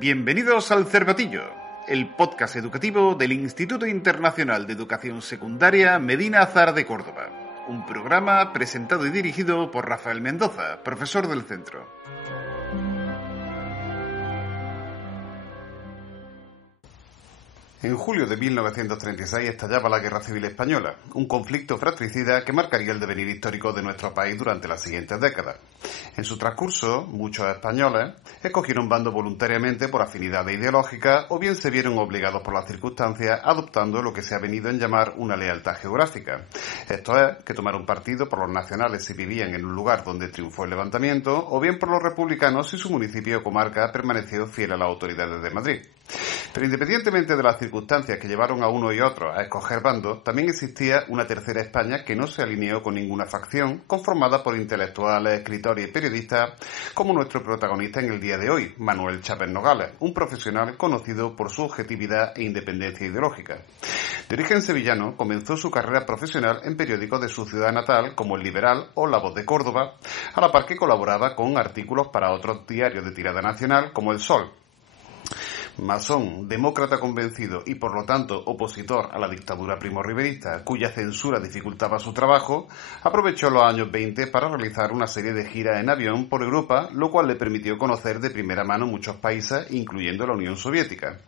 Bienvenidos al Cervatillo, el podcast educativo del Instituto Internacional de Educación Secundaria Medina Azahar de Córdoba. Un programa presentado y dirigido por Rafael Mendoza, profesor del centro. En julio de 1936 estallaba la Guerra Civil Española, un conflicto fratricida que marcaría el devenir histórico de nuestro país durante las siguientes décadas. En su transcurso, muchos españoles escogieron bando voluntariamente por afinidades ideológicas o bien se vieron obligados por las circunstancias adoptando lo que se ha venido en llamar una lealtad geográfica. Esto es, que tomaron partido por los nacionales si vivían en un lugar donde triunfó el levantamiento o bien por los republicanos si su municipio o comarca permaneció fiel a las autoridades de Madrid. Pero independientemente de las circunstancias que llevaron a uno y otro a escoger bandos, también existía una tercera España que no se alineó con ninguna facción, conformada por intelectuales, escritores y periodistas, como nuestro protagonista en el día de hoy, Manuel Chávez Nogales, un profesional conocido por su objetividad e independencia ideológica. De origen sevillano, comenzó su carrera profesional en periódicos de su ciudad natal, como El Liberal o La Voz de Córdoba, a la par que colaboraba con artículos para otros diarios de tirada nacional, como El Sol. Masón, demócrata convencido y por lo tanto opositor a la dictadura primorriberista, cuya censura dificultaba su trabajo, aprovechó los años 20 para realizar una serie de giras en avión por Europa, lo cual le permitió conocer de primera mano muchos países, incluyendo la Unión Soviética.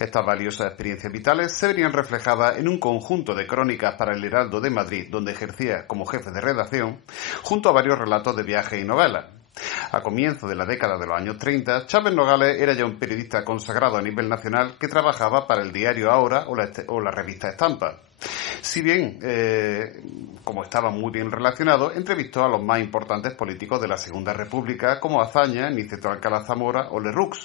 Estas valiosas experiencias vitales se verían reflejadas en un conjunto de crónicas para el Heraldo de Madrid, donde ejercía como jefe de redacción, junto a varios relatos de viajes y novelas. A comienzos de la década de los años 30, Chávez Nogales era ya un periodista consagrado a nivel nacional que trabajaba para el diario Ahora o la revista Estampa. Si bien, como estaba muy bien relacionado, entrevistó a los más importantes políticos de la Segunda República, como Azaña, Niceto Alcalá Zamora o Lerroux,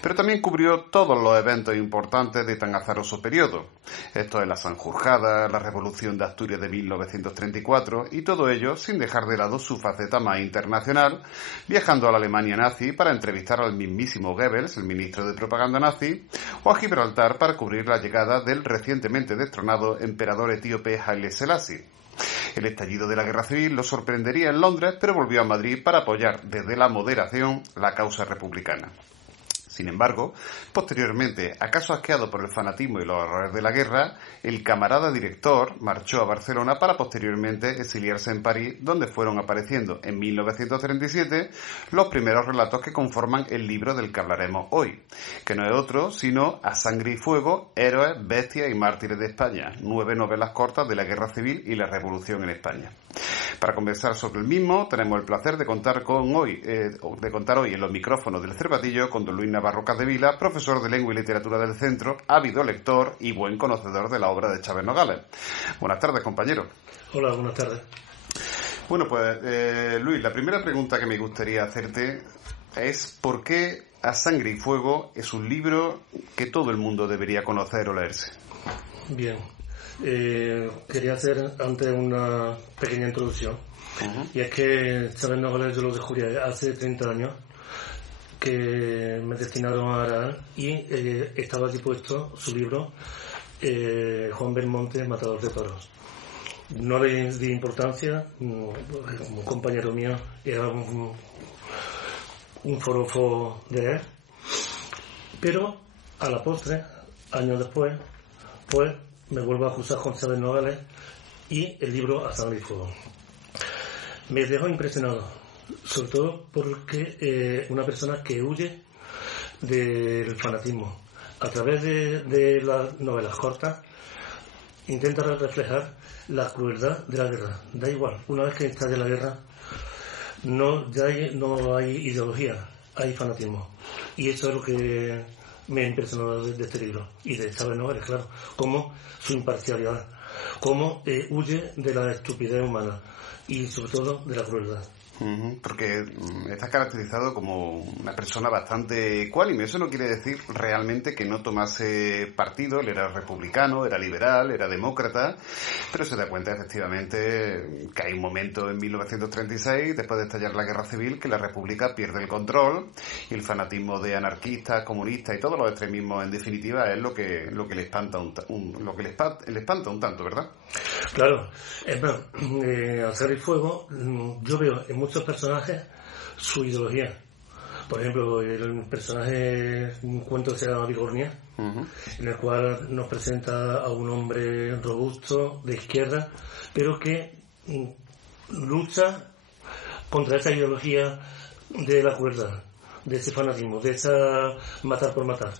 pero también cubrió todos los eventos importantes de tan azaroso periodo. Esto es la Sanjurjada, la Revolución de Asturias de 1934, y todo ello sin dejar de lado su faceta más internacional, viajando a la Alemania nazi para entrevistar al mismísimo Goebbels, el ministro de propaganda nazi, o a Gibraltar para cubrir la llegada del recientemente destronado emperador etíope Haile Selassie. El estallido de la Guerra Civil lo sorprendería en Londres, pero volvió a Madrid para apoyar desde la moderación la causa republicana. Sin embargo, posteriormente, acaso asqueado por el fanatismo y los horrores de la guerra, el camarada director marchó a Barcelona para posteriormente exiliarse en París, donde fueron apareciendo en 1937 los primeros relatos que conforman el libro del que hablaremos hoy, que no es otro sino A Sangre y Fuego, Héroes, Bestias y Mártires de España, 9 novelas cortas de la Guerra Civil y la Revolución en España. Para conversar sobre el mismo, tenemos el placer de contar hoy en los micrófonos del Cervatillo con don Luis Navarro Capdevila, profesor de Lengua y Literatura del Centro, ávido lector y buen conocedor de la obra de Chávez Nogales. Buenas tardes, compañero. Hola, buenas tardes. Bueno, pues, Luis, la primera pregunta que me gustaría hacerte es ¿por qué A Sangre y Fuego es un libro que todo el mundo debería conocer o leerse? Bien. Quería hacer antes una pequeña introducción. Y es que Chávez Nogales yo lo descubrí hace 30 años que me destinaron a Aral y estaba aquí puesto su libro Juan Belmonte, Matador de Toros. No le di importancia, como un compañero mío era un forofo de él, pero a la postre, años después, pues me vuelvo a acusar con Chávez Nogales y el libro A Sangre y Fuego. Me dejó impresionado, sobre todo porque una persona que huye del fanatismo a través de las novelas cortas intenta reflejar la crueldad de la guerra. Da igual, una vez que estalle la guerra no hay ideología, hay fanatismo, y eso es lo que me impresionó de este libro y de Chávez Nogales, claro, como su imparcialidad, cómo huye de la estupidez humana y sobre todo de la crueldad. Porque está caracterizado como una persona bastante ecuánime. Eso no quiere decir realmente que no tomase partido. Él era republicano, era liberal, era demócrata, pero se da cuenta efectivamente que hay un momento en 1936, después de estallar la Guerra Civil, que la República pierde el control y el fanatismo de anarquistas, comunistas y todos los extremismos en definitiva es lo que le espanta le espanta un tanto, ¿verdad? Claro, A Sangre y Fuego yo veo en muchos personajes su ideología, Por ejemplo, el personaje, un cuento que se llama Vigornia, en el cual nos presenta a un hombre robusto, de izquierda, pero que lucha contra esa ideología de la crueldad, de ese fanatismo, de esa matar por matar,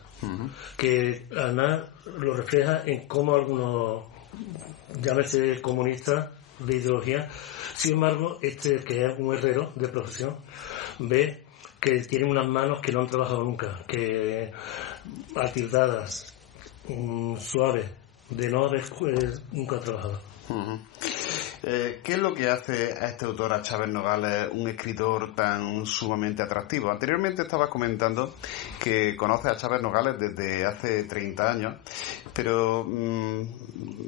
que además lo refleja en cómo algunos, llámese comunistas de ideología, sin embargo, que es un herrero de profesión, ve que tienen unas manos que no han trabajado nunca, que atildadas, suaves, de no haber nunca trabajado. ¿Qué es lo que hace a este autor, a Chávez Nogales, un escritor tan sumamente atractivo? Anteriormente estabas comentando que conoces a Chávez Nogales desde hace 30 años, pero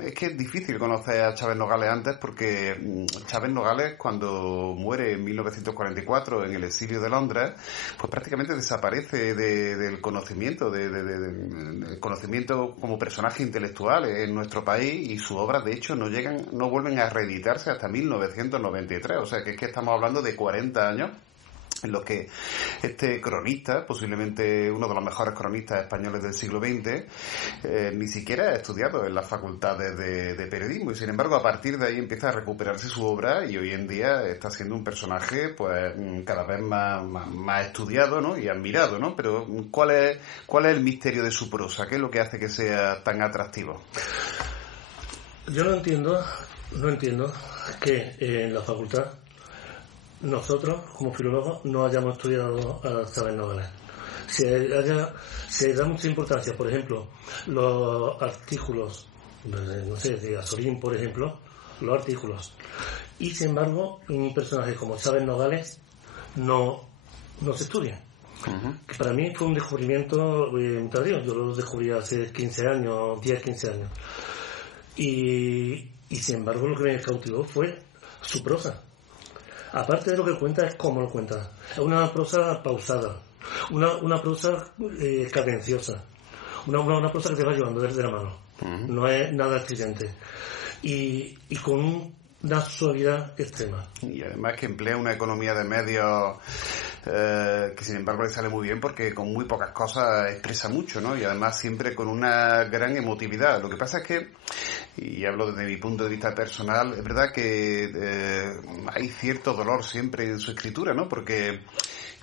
es que es difícil conocer a Chávez Nogales antes, porque Chávez Nogales, cuando muere en 1944 en el exilio de Londres, pues prácticamente desaparece del conocimiento, del conocimiento como personaje intelectual en nuestro país, y sus obras de hecho no vuelven a reeditarse hasta 1993, o sea que es que estamos hablando de 40 años en los que este cronista, posiblemente uno de los mejores cronistas españoles del siglo XX, ni siquiera ha estudiado en las facultades de periodismo, y sin embargo a partir de ahí empieza a recuperarse su obra, y hoy en día está siendo un personaje pues cada vez más estudiado, ¿no? Y admirado, ¿no? Pero ¿cuál es el misterio de su prosa? ¿Qué es lo que hace que sea tan atractivo? Yo no entiendo que en la facultad nosotros, como filólogos, no hayamos estudiado a Chávez Nogales. Se da mucha importancia, por ejemplo, los artículos, no sé, de Azorín, por ejemplo, los artículos. Y, sin embargo, un personaje como Chávez Nogales no se estudia. Que para mí fue un descubrimiento tardío. Yo lo descubrí hace 15 años, 10, 15 años. Y sin embargo lo que me cautivó fue su prosa. Aparte de lo que cuenta, es cómo lo cuenta. Es una prosa pausada, una prosa cadenciosa, una prosa que te va llevando desde la mano. No es nada estridente. Y con una suavidad extrema. Y además que emplea una economía de medios que sin embargo le sale muy bien, porque con muy pocas cosas expresa mucho, ¿no? Y además siempre con una gran emotividad. Lo que pasa es que, y hablo desde mi punto de vista personal, es verdad que hay cierto dolor siempre en su escritura, ¿no? Porque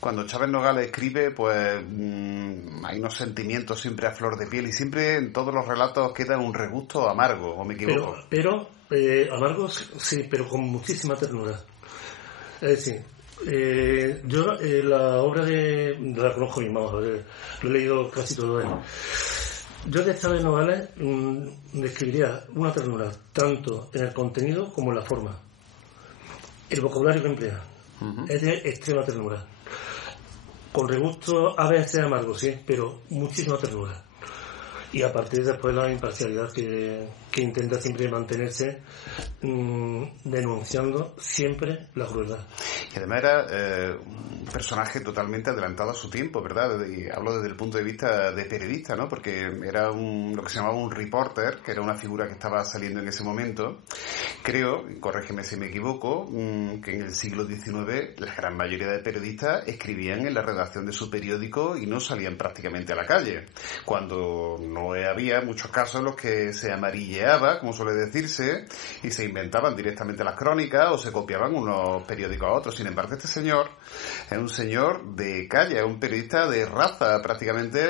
cuando Chávez Nogales escribe, pues hay unos sentimientos siempre a flor de piel, y siempre en todos los relatos queda un regusto amargo, ¿o me equivoco? Pero amargo sí, pero con muchísima ternura. Es decir, yo la obra la conozco bien, vamos a ver, lo he leído casi todo él. Yo de Chávez Nogales describiría una ternura tanto en el contenido como en la forma. El vocabulario que emplea es de extrema ternura, con regusto a veces amargo, sí, pero muchísima ternura. Y a partir después la imparcialidad que intenta siempre mantenerse, denunciando siempre la crueldad. Y además era un personaje totalmente adelantado a su tiempo, ¿verdad? Y hablo desde el punto de vista de periodista, ¿no? Porque era lo que se llamaba un reporter, que era una figura que estaba saliendo en ese momento. Creo, corrígeme si me equivoco, que en el siglo XIX la gran mayoría de periodistas escribían en la redacción de su periódico y no salían prácticamente a la calle. Cuando no había muchos casos en los que se amarilleaba, como suele decirse, y se inventaban directamente las crónicas o se copiaban unos periódicos a otros. Sin embargo, este señor es un señor de calle, es un periodista de raza, prácticamente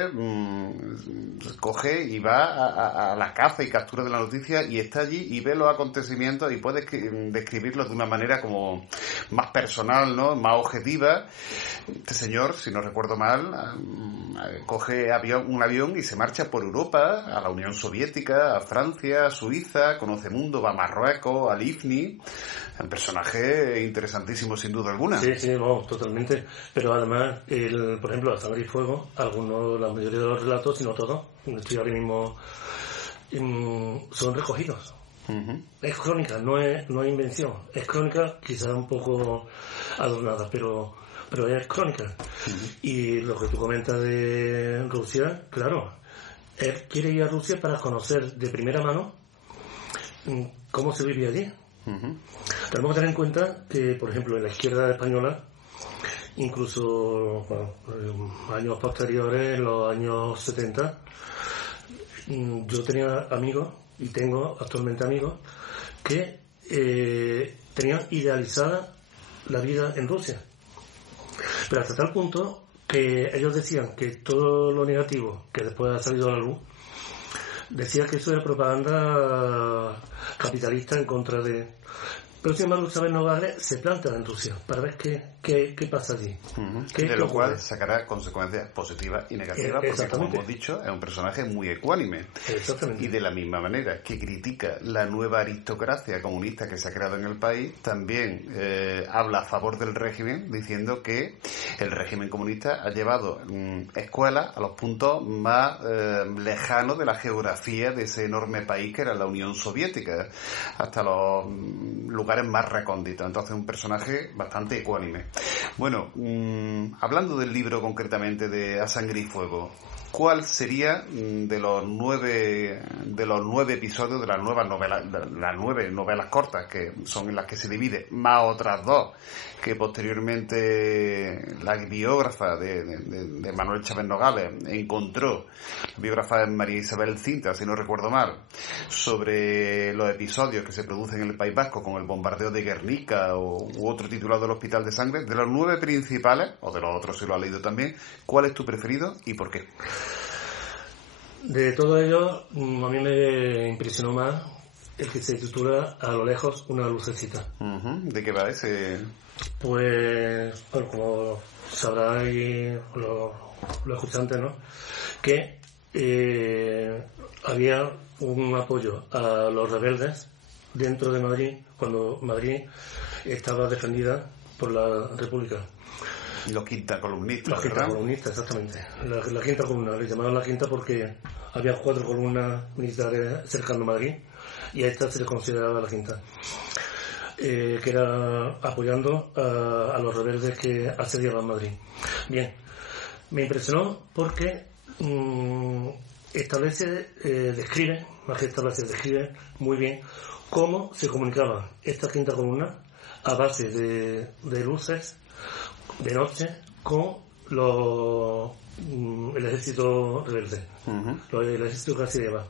coge y va a la caza y captura de la noticia, y está allí y ve los acontecimientos y puede describirlos de una manera como más personal, ¿no? Más objetiva. Este señor, si no recuerdo mal, coge un avión y se marcha por Europa, a la Unión Soviética, a Francia, a Suiza, conoce mundo, va a Marruecos, al IFNI. Un personaje interesantísimo sin duda alguna. Sí, no, totalmente. Pero además, por ejemplo, La Sangre y Fuego, la mayoría de los relatos, si no todos, estoy ahora mismo, son recogidos. Es crónica, no es invención. Es crónica, quizás un poco adornada, pero es crónica. Y lo que tú comentas de Rusia, claro, él quiere ir a Rusia para conocer de primera mano cómo se vivía allí. Tenemos que tener en cuenta que, por ejemplo, en la izquierda española incluso años posteriores, en los años 70, yo tenía amigos, y tengo actualmente amigos, que tenían idealizada la vida en Rusia. Pero hasta tal punto que ellos decían que todo lo negativo que después ha salido a la luz, decía que eso era propaganda capitalista en contra de... Pero sin embargo, Chávez Nogales se planta en Rusia para ver qué pasa allí. De lo cual sacará consecuencias positivas y negativas, porque como hemos dicho, es un personaje muy ecuánime. Y de la misma manera que critica la nueva aristocracia comunista que se ha creado en el país, también habla a favor del régimen, diciendo que el régimen comunista ha llevado escuelas a los puntos más lejanos de la geografía de ese enorme país que era la Unión Soviética, hasta los lugares más recónditos. Entonces, un personaje bastante ecuánime. Bueno, hablando del libro concretamente de A Sangre y Fuego, ¿cuál sería de los nueve episodios de las nueve novelas cortas, que son en las que se divide, más otras dos que posteriormente la biógrafa de Manuel Chávez Nogales encontró, la biógrafa de María Isabel Cinta, si no recuerdo mal, sobre los episodios que se producen en el País Vasco con el bombardeo de Guernica u otro titulado del Hospital de Sangre? De los 9 principales, o de los otros si lo has leído también, ¿cuál es tu preferido y por qué? De todos ellos, a mí me impresionó más el que se titula A lo lejos, una lucecita. ¿De qué va ese? Pues, bueno, como sabráis los escuchantes, ¿no?, que había un apoyo a los rebeldes dentro de Madrid cuando Madrid estaba defendida por la República. Los quinta columnistas, Los quinta columnistas, exactamente. La quinta columna, le llamaban la quinta porque había 4 columnas militares cercano a Madrid y a esta se le consideraba la quinta. Que era apoyando a los rebeldes que asediaban Madrid. Bien, me impresionó porque describe muy bien cómo se comunicaba esta quinta columna a base de luces de noche con el ejército rebelde, el ejército que asediaba,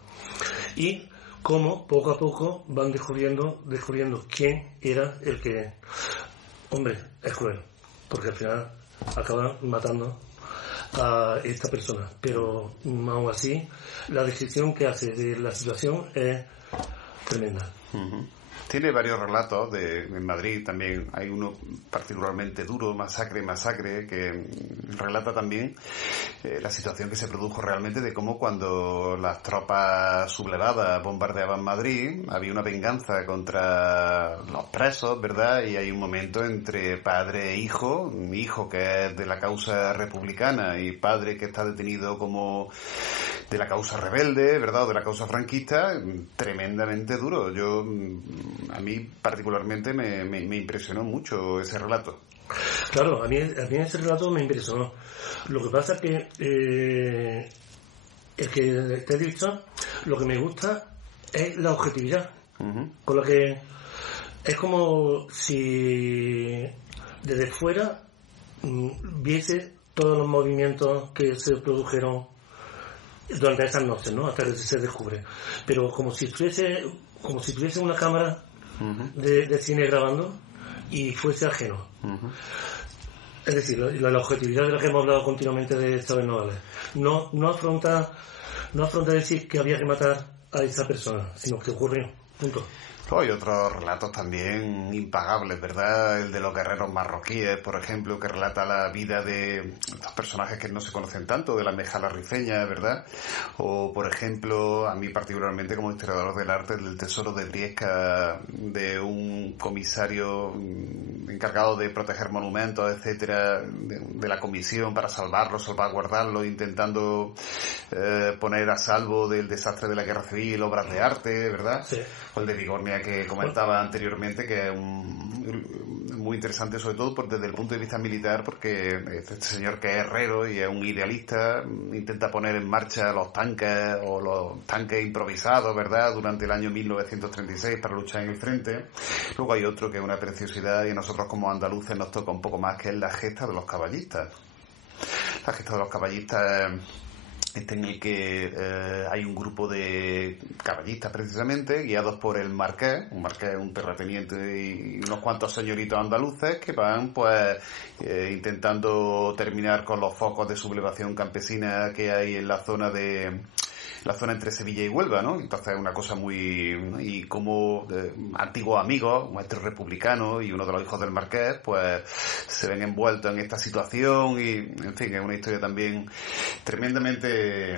y cómo poco a poco van descubriendo quién era el que... Hombre, es cruel, porque al final acaban matando a esta persona, pero aún así la descripción que hace de la situación es tremenda. Tiene varios relatos en Madrid también. Hay uno particularmente duro, Masacre, que relata también la situación que se produjo realmente de cómo cuando las tropas sublevadas bombardeaban Madrid, había una venganza contra los presos, ¿verdad? Y hay un momento entre padre e hijo, un hijo que es de la causa republicana y padre que está detenido como de la causa rebelde, ¿verdad?, o de la causa franquista, tremendamente duro. A mí particularmente me impresionó mucho ese relato. Claro, a mí ese relato me impresionó. Lo que pasa es que el que te he dicho, lo que me gusta es la objetividad, con la que es como si desde fuera viese todos los movimientos que se produjeron durante esas noches, ¿no?, hasta que se descubre, pero como si tuviese una cámara de cine grabando y fuese ajeno. Es decir, la objetividad de la que hemos hablado continuamente de Chávez Nogales no afronta decir que había que matar a esa persona, sino que ocurrió, punto. Hay otros relatos también impagables, ¿verdad? El de los guerreros marroquíes, por ejemplo, que relata la vida de estos personajes que no se conocen tanto, de la Mejala Rifeña, ¿verdad? O, por ejemplo, a mí particularmente como historiador del arte, del Tesoro de Briesca, de un comisario encargado de proteger monumentos, etcétera, de la comisión para salvaguardarlos, intentando poner a salvo del desastre de la guerra civil obras de arte, ¿verdad? Sí. O el de Bigornia, que comentaba anteriormente, que es muy interesante, sobre todo desde el punto de vista militar, porque este señor, que es herrero y es un idealista, intenta poner en marcha los tanques improvisados, ¿verdad?, durante el año 1936 para luchar en el frente. Luego hay otro que es una preciosidad, y a nosotros como andaluces nos toca un poco más, que es la gesta de los caballistas. La gesta de los caballistas, en el que hay un grupo de caballistas, precisamente, guiados por el marqués, un terrateniente y unos cuantos señoritos andaluces, que van pues intentando terminar con los focos de sublevación campesina que hay en la zona entre Sevilla y Huelva, ¿no? Entonces es una cosa y como antiguos amigos, un maestro republicano y uno de los hijos del marqués, pues se ven envueltos en esta situación, y en fin, es una historia también tremendamente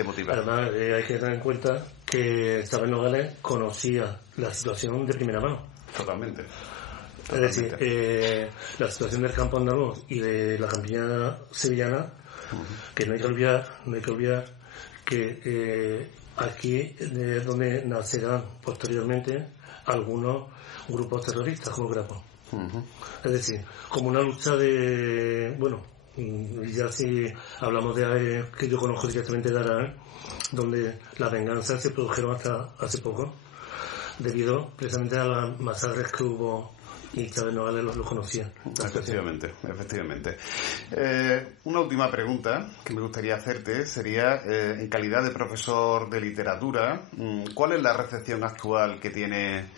emotiva. Además, hay que tener en cuenta que Chávez Nogales conocía la situación de primera mano. Totalmente. Es decir, la situación del campo andaluz y de la campiña sevillana, que no hay que olvidar que aquí es donde nacerán posteriormente algunos grupos terroristas como Grapo. Es decir, como una lucha ya si hablamos de que yo conozco directamente de Arán, donde las venganzas se produjeron hasta hace poco, debido precisamente a las masacres que hubo, y Chávez Nogales lo conocía. Efectivamente. Una última pregunta que me gustaría hacerte sería, en calidad de profesor de literatura, ¿cuál es la recepción actual que tiene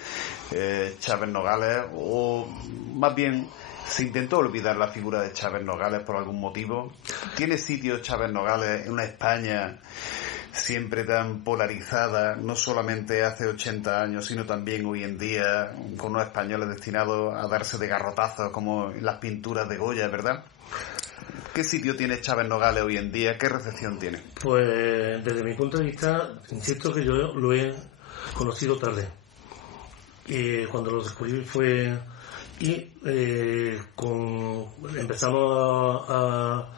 Chávez Nogales? O más bien, ¿se intentó olvidar la figura de Chávez Nogales por algún motivo? ¿Tiene sitio Chávez Nogales en una España siempre tan polarizada, no solamente hace 80 años, sino también hoy en día, con unos españoles destinados a darse de garrotazos como en las pinturas de Goya, ¿verdad? ¿Qué sitio tiene Chávez Nogales hoy en día? ¿Qué recepción tiene? Pues desde mi punto de vista, insisto que yo lo he conocido tarde. Cuando lo descubrí fue... empezamos a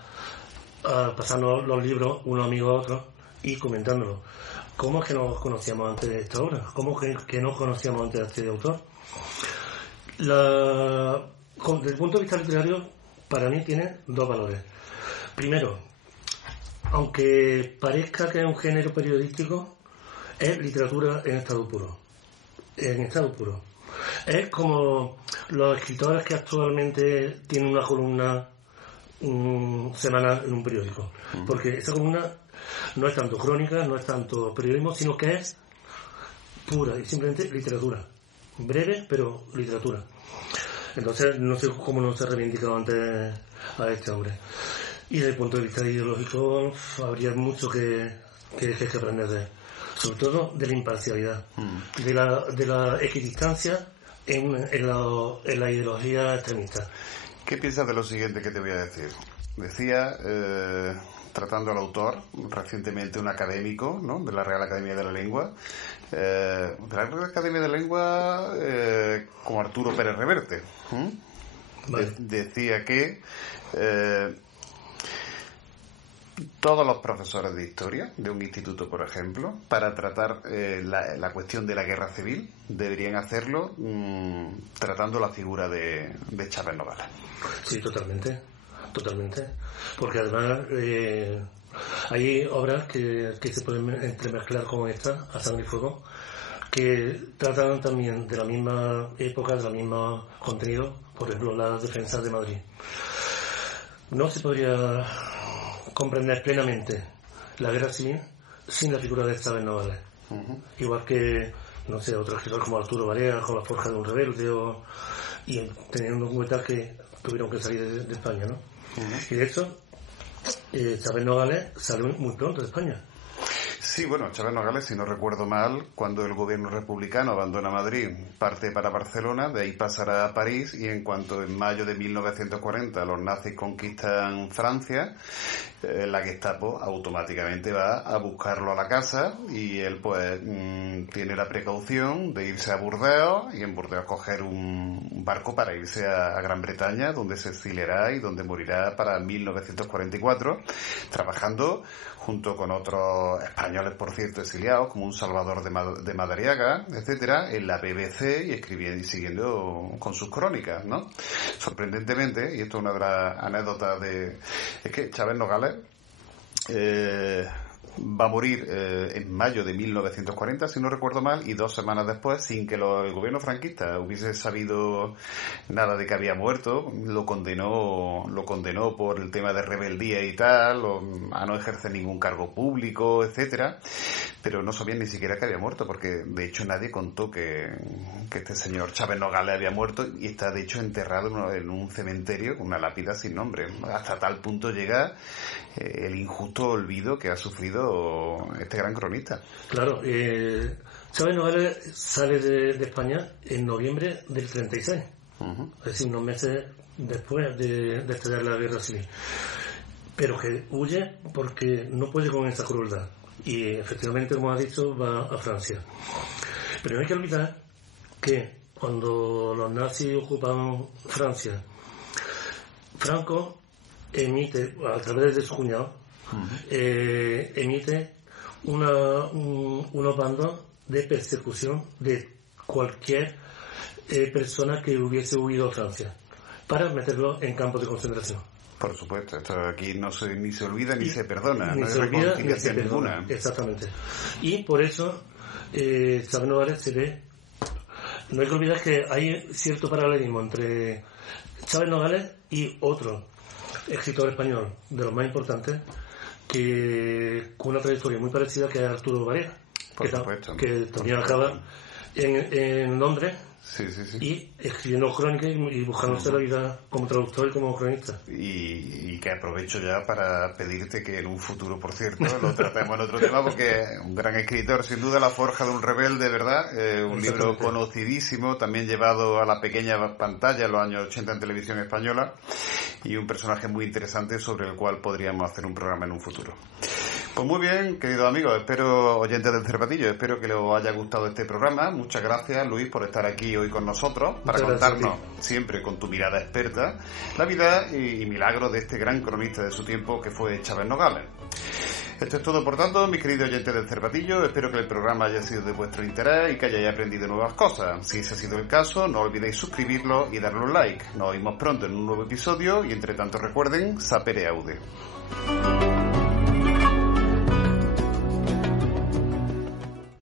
pasarnos los libros uno amigo a otro y comentándolo. ¿Cómo es que no conocíamos antes de esta obra? ¿Cómo es que no conocíamos antes de este autor? Desde el punto de vista literario, para mí tiene dos valores. Primero, aunque parezca que es un género periodístico, es literatura en estado puro. Es como los escritores que actualmente tienen una columna semanal en un periódico. Porque esa columna no es tanto crónica, no es tanto periodismo, sino que es pura y simplemente literatura. Breve, pero literatura. Entonces, no sé cómo no se ha reivindicado antes a este hombre. Y desde el punto de vista ideológico, habría mucho que aprender de él. Sobre todo de la imparcialidad, de la equidistancia en la ideología extremista. ¿Qué piensas de lo siguiente que te voy a decir? Decía, tratando al autor, recientemente un académico, ¿no?, de la Real Academia de la Lengua, como Arturo Pérez Reverte. Vale. Decía que todos los profesores de historia de un instituto, por ejemplo, para tratar la cuestión de la guerra civil, deberían hacerlo tratando la figura de Chávez Nogales. Sí, totalmente. Porque además hay obras que se pueden entremezclar con esta, A Sangre y Fuego, que tratan también de la misma época, de la misma contenido. Por ejemplo, la defensa de Madrid. No se podría comprender plenamente la guerra civil sin la figura de Chávez Nogales. Igual que, no sé, otros escritores como Arturo Barea, con La Forja de un Rebelde, y teniendo en cuenta que tuvieron que salir de España, ¿no? Y de hecho, Chávez Nogales salió muy pronto de España. Sí, bueno, Chávez Nogales, si no recuerdo mal, cuando el gobierno republicano abandona Madrid, parte para Barcelona, de ahí pasará a París, y en cuanto en mayo de 1940 los nazis conquistan Francia, la Gestapo automáticamente va a buscarlo a la casa, y él pues tiene la precaución de irse a Burdeos, y en Burdeos coger un barco para irse a Gran Bretaña, donde se exiliará y donde morirá para 1944, trabajando junto con otros españoles españoles, por cierto, exiliados, como un Salvador de Madariaga, etcétera, en la BBC y escribiendo y siguiendo con sus crónicas, ¿no? Sorprendentemente, y esto es una de las anécdotas es que Chávez Nogales va a morir en mayo de 1940, si no recuerdo mal, y 2 semanas después, sin que el gobierno franquista hubiese sabido nada de que había muerto, lo condenó por el tema de rebeldía y tal, a no ejercer ningún cargo público, etcétera, pero no sabían ni siquiera que había muerto, porque de hecho nadie contó que este señor Chávez Nogales había muerto, y está de hecho enterrado en un cementerio con una lápida sin nombre. Hasta tal punto llega el injusto olvido que ha sufrido este gran cronista. Claro, Chávez Nogales sale de España en noviembre del 36, es decir, unos meses después de estallar la guerra civil, pero que huye porque no puede con esa crueldad, y efectivamente, como ha dicho, va a Francia. Pero no hay que olvidar que cuando los nazis ocupaban Francia, Franco emite, a través de su cuñado, emite unos bandos de persecución de cualquier persona que hubiese huido a Francia, para meterlo en campos de concentración. Por supuesto, esto aquí ni se olvida ni se perdona, Ni no se hay olvida ni se reconciliación perdona. ninguna. Exactamente. Y por eso Chávez Nogales se ve. No hay que olvidar que hay cierto paralelismo entre Chávez Nogales y otro escritor español de los más importantes, con una trayectoria muy parecida, que es Arturo Varela, que también acaba en Londres. Sí. Y escribiendo crónicas y buscándose la vida como traductor y como cronista. Y que aprovecho ya para pedirte que en un futuro, por cierto, lo tratemos en otro tema, porque es un gran escritor, sin duda, La forja de un rebelde, ¿verdad? Un libro conocidísimo, también llevado a la pequeña pantalla en los años 80 en televisión española, y un personaje muy interesante sobre el cual podríamos hacer un programa en un futuro. Pues muy bien, queridos amigos, oyentes del Cervatillo, espero que les haya gustado este programa. Muchas gracias, Luis, por estar aquí hoy con nosotros, para contarnos, siempre con tu mirada experta, la vida y milagros de este gran cronista de su tiempo, que fue Chávez Nogales. Esto es todo, por tanto, mis queridos oyentes del Cervatillo. Espero que el programa haya sido de vuestro interés y que hayáis aprendido nuevas cosas. Si ese ha sido el caso, no olvidéis suscribirlo y darle un like. Nos oímos pronto en un nuevo episodio, y entre tanto recuerden, sapere aude.